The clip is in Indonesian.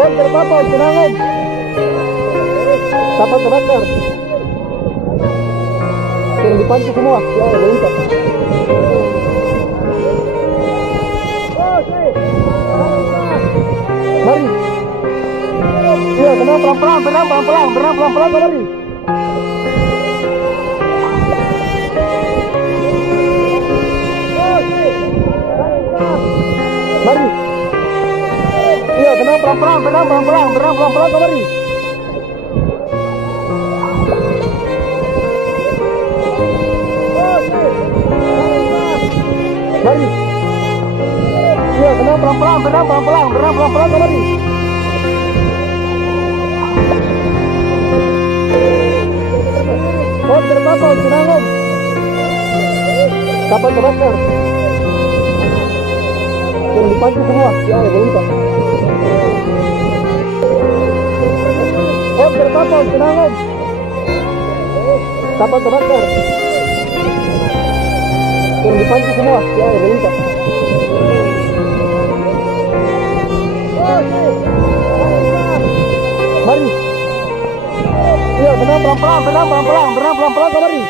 Om terpapa, tenang om. Dapat terbakar. Turun dipancu semua. Ya, beruntak. Mari. Iya, tenang pelan-pelan, tenang pelan-pelan, tenang pelan-pelan, mari. Mari. Iya, tenang pelan-pelan, tenang pelan-pelan, tenang pelan-pelan, mari. Mari. Iya, tenang pelan-pelan, tenang pelan-pelan, tenang pelan-pelan, mari. Om terpapa, tenang om. Dapat terbakar. Turun dipancu semua. Ya, beruntak. Om terpapa, tenang om. Dapat terbakar. Turun dipancu semua. Ya, beruntak. Mari. Iya, tenang pelan-pelan, tenang pelan-pelan, tenang pelan-pelan, mari.